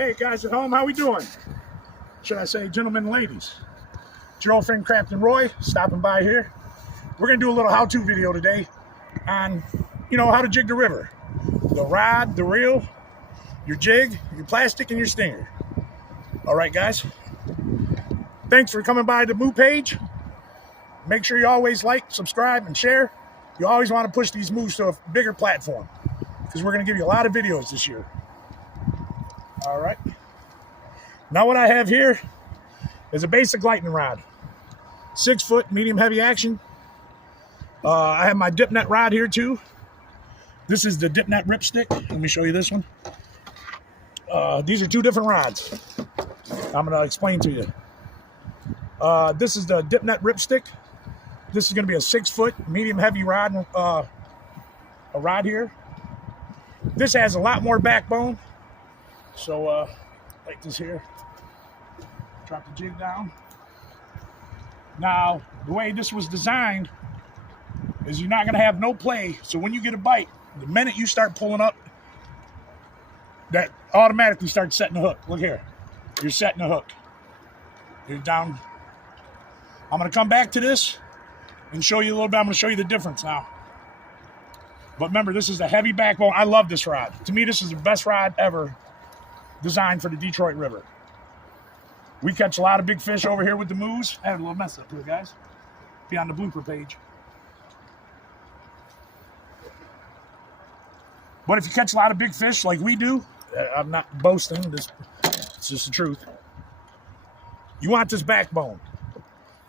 Hey guys at home, how we doing? Should I say gentlemen and ladies? It's your old friend Captain Roy stopping by here. We're gonna do a little how-to video today on, how to jig the river. The rod, the reel, your jig, your plastic, and your stinger. All right, guys. Thanks for coming by the Moo page. Make sure you always like, subscribe, and share. You always want to push these moves to a bigger platform because we're going to give you a lot of videos this year. All right. Now what I have here is a basic lightning rod. 6 foot, medium heavy action. I have my dip net rod here too. This is the dip net ripstick. Let me show you this one. These are two different rods. I'm going to explain to you. This is the dip net ripstick. This is going to be a 6 foot, medium heavy rod. A rod here. This has a lot more backbone. So, like this here. Drop the jig down. Now, the way this was designed is you're not going to have no play. So when you get a bite, the minute you start pulling up, that automatically starts setting the hook. Look here. You're setting the hook. You're down. I'm going to come back to this and show you a little bit. I'm going to show you the difference now. But remember, this is the heavy backbone. I love this rod. To me, this is the best rod ever designed for the Detroit River. We catch a lot of big fish over here with the moose. I had a little mess up here, guys. Be on the blooper page. But if you catch a lot of big fish like we do, I'm not boasting, it's just the truth. You want this backbone.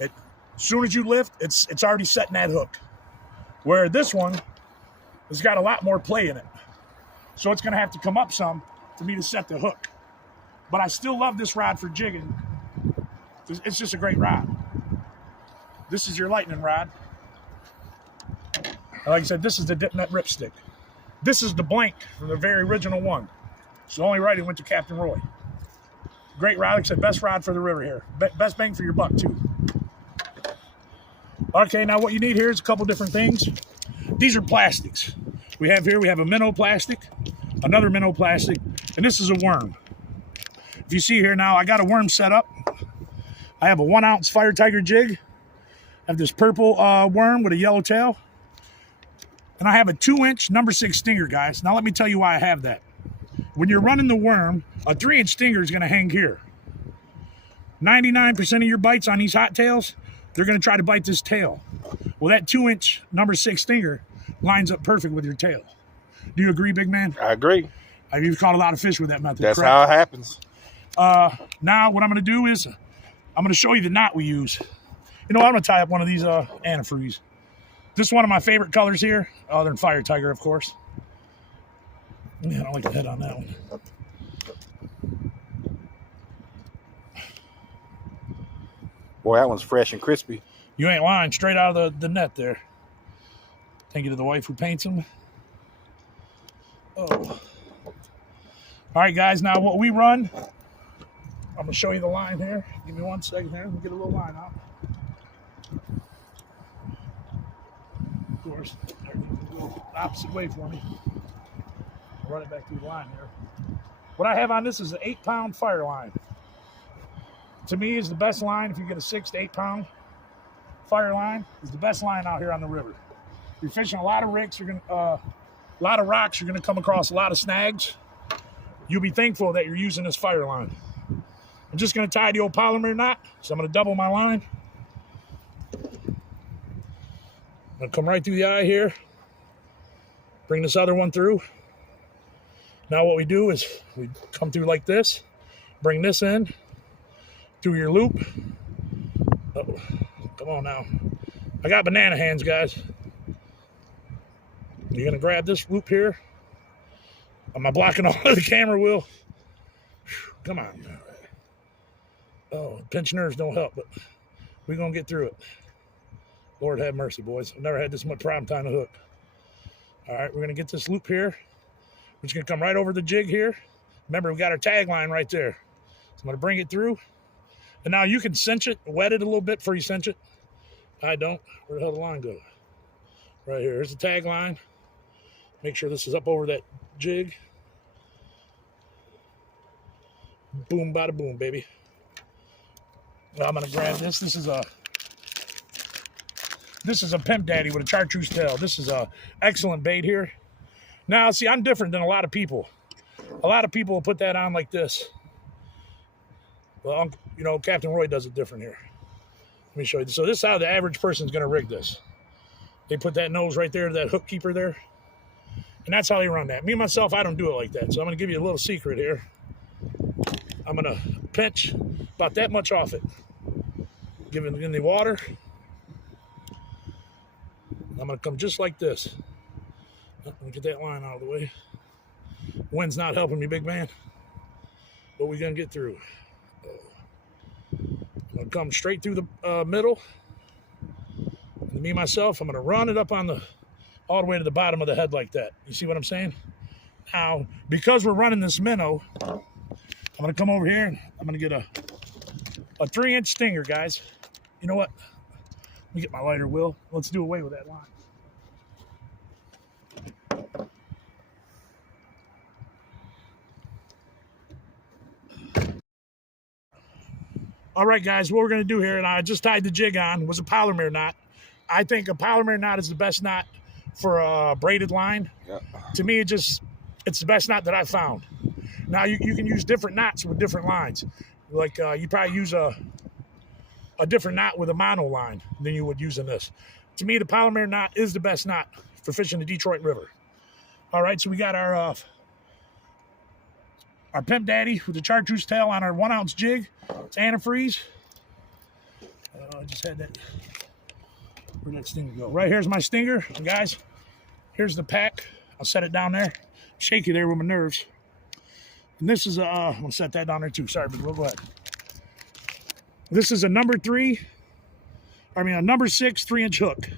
As soon as you lift, it's already setting that hook. Where this one has got a lot more play in it. So it's going to have to come up some for me to set the hook. But I still love this rod for jigging. It's just a great rod. This is your lightning rod. Like I said, this is the dip net ripstick. This is the blank from the very original one. It's the only right it went to Captain Roy. Great rod. Like I said, best rod for the river here. Best bang for your buck, too. Okay, now what you need here is a couple different things. These are plastics. We have a minnow plastic, another minnow plastic, and this is a worm. If you see here now, I got a worm set up. I have a 1 ounce Fire Tiger jig. I have this purple worm with a yellow tail. And I have a 2-inch number 6 stinger, guys. Now let me tell you why I have that. When you're running the worm, a 3-inch stinger is going to hang here. 99% of your bites on these hot tails, they're going to try to bite this tail. Well, that 2-inch number 6 stinger lines up perfect with your tail. Do you agree, big man? I agree. You've caught a lot of fish with that method, That's correct? how it happens. Now what I'm going to do is I'm going to show you the knot we use. I'm going to tie up one of these antifreeze. This is one of my favorite colors here, other than Fire Tiger, of course. Yeah, I don't like the head on that one. Boy, that one's fresh and crispy. You ain't lying, straight out of the net there. Thank you to the wife who paints them. Oh. All right, guys, now what we run, I'm going to show you the line here. Give me 1 second here. Let me get a little line out. Of course, go opposite way for me. I'll run it back through the line here. What I have on this is an 8-pound fire line. To me, is the best line. If you get a 6 to 8 pound fire line, is the best line out here on the river. You're fishing a lot of ricks. You're gonna a lot of rocks. You're gonna come across a lot of snags. You'll be thankful that you're using this fire line. I'm just gonna tie the old polymer knot. So I'm gonna double my line. I'm gonna come right through the eye here. Bring this other one through. Now what we do is we come through like this. Bring this in through your loop. Oh, come on now. I got banana hands, guys. You're gonna grab this loop here. Am I blocking all of the camera wheel? Come on. Oh, pinch nerves don't help, but we're gonna get through it. Lord have mercy, boys. I've never had this much problem tying a hook. All right, we're gonna get this loop here. We're just gonna come right over the jig here. Remember, we got our tag line right there. So I'm gonna bring it through. And now you can cinch it, wet it a little bit before you cinch it. I don't. Where the hell the line go? Right here. Here's the tag line. Make sure this is up over that jig. Boom, bada boom, baby. Now I'm gonna grab this. This is a pimp daddy with a chartreuse tail. This is a excellent bait here. Now, see, I'm different than a lot of people. A lot of people will put that on like this. Well, you know, Captain Roy does it different here. Let me show you. So this is how the average person's gonna rig this. They put that nose right there, that hook keeper there. And that's how they run that. Me, myself, I don't do it like that. So I'm gonna give you a little secret here. I'm gonna pinch about that much off it. Give it in the water. I'm gonna come just like this. Let me get that line out of the way. Wind's not helping me, big man. But we're gonna get through. I'm gonna come straight through the middle. And me, myself, I'm gonna run it up on all the way to the bottom of the head like that. You see what I'm saying? Now, because we're running this minnow, I'm gonna come over here and I'm gonna get a 3-inch stinger, guys. You know what? Let me get my lighter, Will. Let's do away with that line. All right, guys, what we're going to do here, and I just tied the jig on, was a polymer knot. I think a polymer knot is the best knot for a braided line. Yeah. To me, it's the best knot that I've found. Now, you can use different knots with different lines. Like, you probably use a different knot with a mono line than you would use in this. To me, the polymer knot is the best knot for fishing the Detroit River. All right, so we got our Pimp Daddy with the chartreuse tail on our 1-ounce jig. It's antifreeze. I just had that. Where'd that stinger go? Right here's my stinger. And guys, here's the pack. I'll set it down there. Shaky there with my nerves. And this is I'm going to set that down there too. Sorry, but we'll go ahead. This is a number 6 3-inch hook.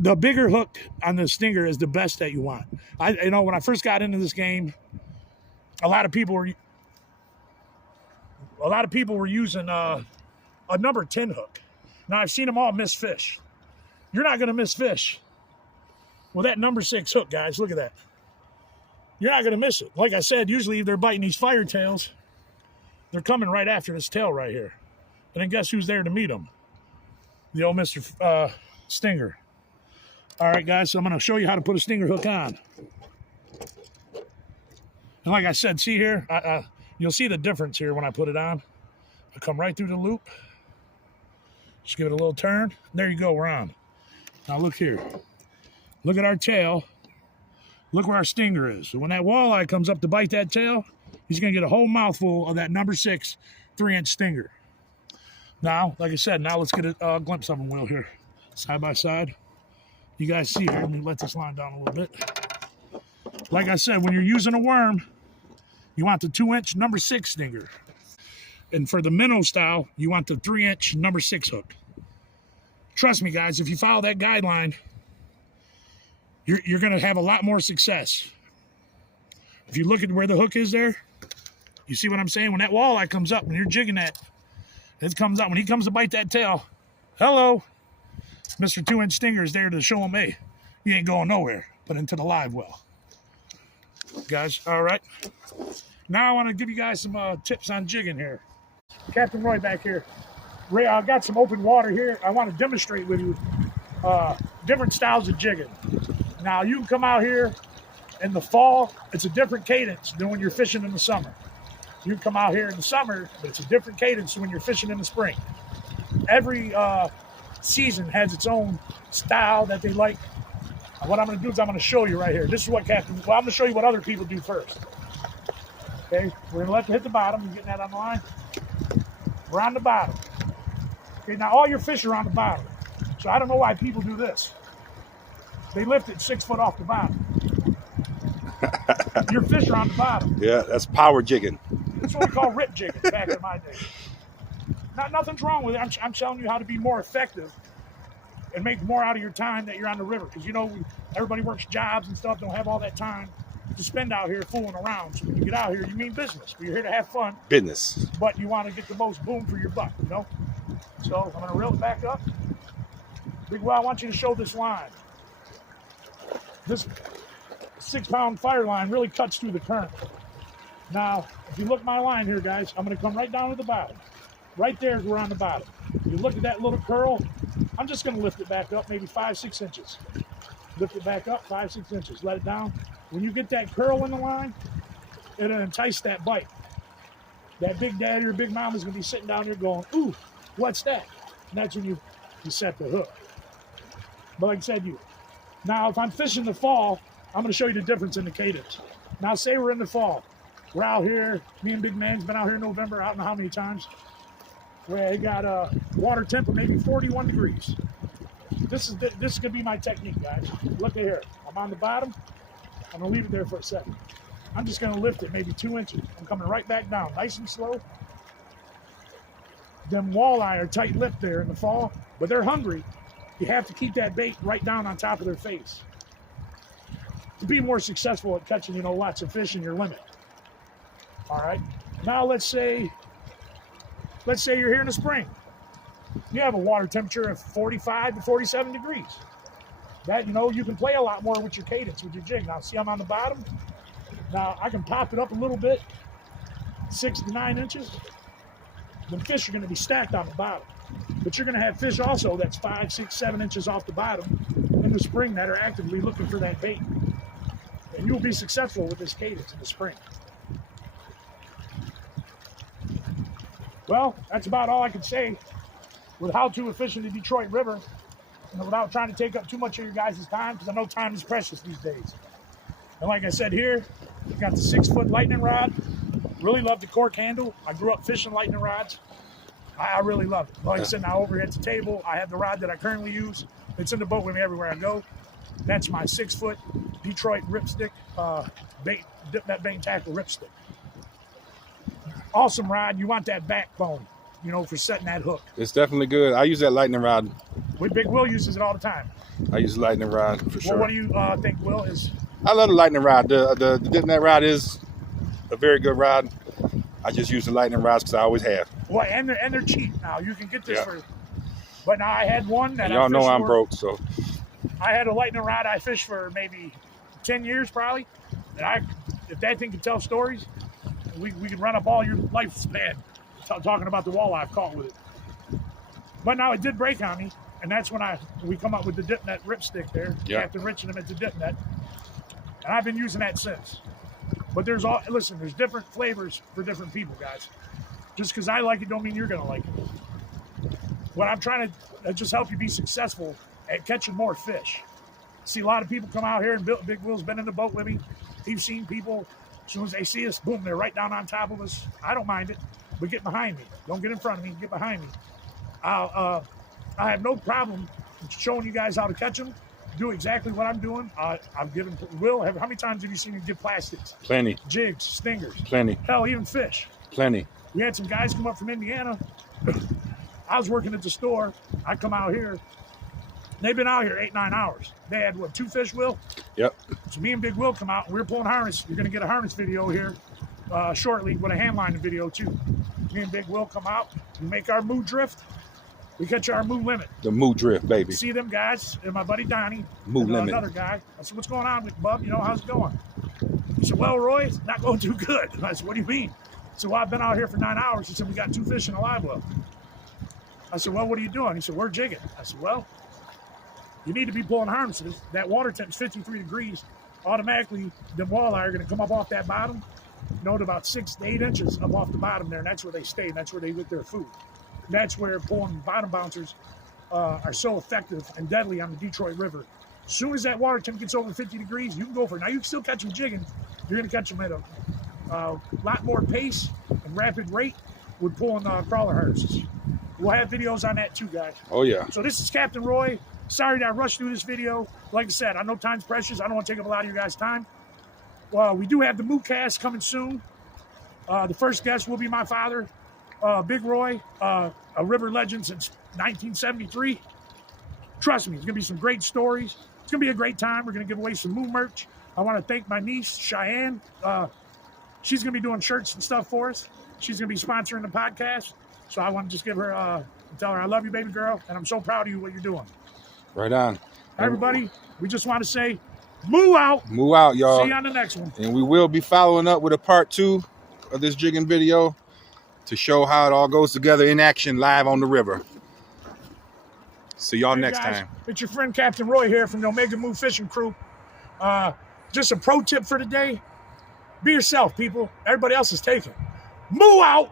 The bigger hook on the stinger is the best that you want. You know, when I first got into this game, a lot of people were using a number 10 hook. Now I've seen them all miss fish. You're not going to miss fish with that number 6 hook, guys. Look at that. You're not going to miss it. Like I said, usually if they're biting these fire tails, they're coming right after this tail right here. And then guess who's there to meet them? The old Mr. Stinger. All right, guys, so I'm going to show you how to put a stinger hook on. And like I said, see here, you'll see the difference here when I put it on. I come right through the loop. Just give it a little turn. There you go, we're on. Now look here. Look at our tail. Look where our stinger is. So when that walleye comes up to bite that tail, he's going to get a whole mouthful of that number 6 3-inch stinger. Now, like I said, now let's get a glimpse of them, Will, here. Side by side. You guys see here. Let me let this line down a little bit. Like I said, when you're using a worm, you want the 2-inch number 6 stinger. And for the minnow style, you want the 3-inch number 6 hook. Trust me, guys, if you follow that guideline, you're going to have a lot more success. If you look at where the hook is there, you see what I'm saying? When that walleye comes up, when you're jigging that, it comes up. When he comes to bite that tail, hello, Mr. 2-inch stinger is there to show him, hey, you ain't going nowhere, but into the live well. Guys, all right. Now I want to give you guys some tips on jigging here. Captain Roy back here. Ray, I've got some open water here. I want to demonstrate with you different styles of jigging. Now, you can come out here in the fall. It's a different cadence than when you're fishing in the summer. You can come out here in the summer, but it's a different cadence than when you're fishing in the spring. Every season has its own style that they like. What I'm going to do is I'm going to show you right here. This is what Captain, well, I'm going to show you what other people do first. Okay, we're going to let it hit the bottom. You getting that on the line? We're on the bottom. Okay, now all your fish are on the bottom. So I don't know why people do this. They lift it 6 foot off the bottom. Your fish are on the bottom. Yeah, that's power jigging. That's what we call rip jigging back in my day. Nothing's wrong with it. I'm telling you how to be more effective and make more out of your time that you're on the river. Because, you know, everybody works jobs and stuff, don't have all that time to spend out here fooling around. So when you get out here, you mean business. You're here to have fun. Business. But you want to get the most boom for your buck, you know? So I'm going to reel it back up. Big Well, I want you to show this line. This 6-pound fire line really cuts through the current. Now, if you look at my line here, guys, I'm going to come right down to the bottom. Right there, we're on the bottom. You look at that little curl. I'm just going to lift it back up maybe 5-6 inches. Lift it back up 5-6 inches. Let it down. When you get that curl in the line, it'll entice that bite. That big daddy or big mama's going to be sitting down there going, ooh, what's that? And that's when you set the hook. But like I said, now if I'm fishing the fall, I'm going to show you the difference in the cadence. Now say we're in the fall. We're out here, me and Big Man's been out here in November, I don't know how many times. Where it got a water temp of maybe 41 degrees. This is going to be my technique, guys. Look at here. I'm on the bottom. I'm going to leave it there for a second. I'm just going to lift it maybe 2 inches. I'm coming right back down, nice and slow. Them walleye are tight-lipped there in the fall, but they're hungry. You have to keep that bait right down on top of their face to be more successful at catching, lots of fish in your limit. All right. Now let's say you're here in the spring. You have a water temperature of 45 to 47 degrees. That, you can play a lot more with your cadence, with your jig. Now, see, I'm on the bottom. Now, I can pop it up a little bit, 6 to 9 inches. The fish are going to be stacked on the bottom. But you're going to have fish also that's 5, 6, 7 inches off the bottom in the spring that are actively looking for that bait. And you'll be successful with this cadence in the spring. Well, that's about all I can say with how to fish in the Detroit River, without trying to take up too much of your guys' time, because I know time is precious these days. And like I said here, we got the 6-foot lightning rod. Really love the cork handle. I grew up fishing lightning rods. I really love it. Like I said, now over here at the table, I have the rod that I currently use. It's in the boat with me everywhere I go. That's my 6-foot Detroit ripstick, dip that bait and tackle ripstick. Awesome rod. You want that backbone, for setting that hook. It's definitely good. I use that lightning rod. Big Will uses it all the time. I use lightning rod for sure. Well, what do you think, Will? I love the lightning rod. The dip net rod is a very good rod. I just use the lightning rods because I always have. Well, and they're cheap now. You can get this for. But now I had one that y'all know I'm broke, so. I had a lightning rod I fished for maybe 10 years probably, and if that thing could tell stories, we could run up all your lifespan talking about the walleye I've caught with it. But now it did break on me, and that's when we come up with the dip net ripstick there. Yeah. Captain Rich and him at the dip net, and I've been using that since. But there's different flavors for different people, guys. Just because I like it don't mean you're gonna like it. What I'm trying to just help you be successful at catching more fish. See, a lot of people come out here, and Big Will's been in the boat with me. He's seen people, as soon as they see us, boom, they're right down on top of us. I don't mind it, but get behind me. Don't get in front of me, get behind me. I have no problem showing you guys how to catch them. Do exactly what I'm doing. I've given Will. How many times have you seen me give plastics? Plenty. Jigs, stingers. Plenty. Hell, even fish. Plenty. We had some guys come up from Indiana. I was working at the store. I come out here. They've been out here 8-9 hours. They had, 2 fish, Will? Yep. So me and Big Will come out, and we were pulling harness. You're going to get a harness video here shortly with a hand lining video, too. Me and Big Will come out. We make our moo drift. We catch our moo limit. The moo drift, baby. See them guys and my buddy Donnie. Moo and, limit. Another guy. I said, what's going on with Bub? How's it going? He said, well, Roy, it's not going too good. I said, what do you mean? He said, well, I've been out here for 9 hours. He said, we got 2 fish in a live well. I said, well, what are you doing? He said, we're jigging. I said, well, you need to be pulling harnesses. That water temp is 53 degrees. Automatically, the walleye are going to come up off that bottom, to about 6 to 8 inches up off the bottom there, and that's where they stay, and that's where they get their food. And that's where pulling bottom bouncers are so effective and deadly on the Detroit River. As soon as that water temp gets over 50 degrees, you can go for it. Now, you can still catch them jigging. You're going to catch them at a lot more pace and rapid rate with pulling crawler harnesses. We'll have videos on that too, guys. Oh, yeah. So this is Captain Roy. Sorry that I rushed through this video. Like I said, I know time's precious. I don't want to take up a lot of your guys' time. Well, we do have the Moo Cast coming soon. The first guest will be my father, Big Roy, a river legend since 1973. Trust me, it's going to be some great stories. It's going to be a great time. We're going to give away some Moo merch. I want to thank my niece, Cheyenne. She's going to be doing shirts and stuff for us. She's going to be sponsoring the podcast. So I want to just give her, tell her I love you, baby girl, and I'm so proud of you, what you're doing. Right on. Everybody, we just want to say, moo out. Moo out, y'all. See you on the next one. And we will be following up with a part 2 of this jigging video to show how it all goes together in action live on the river. See y'all next guys, time. It's your friend Captain Roy here from the Omega Move Fishing Crew. Just a pro tip for today. Be yourself, people. Everybody else is taken. Moo out!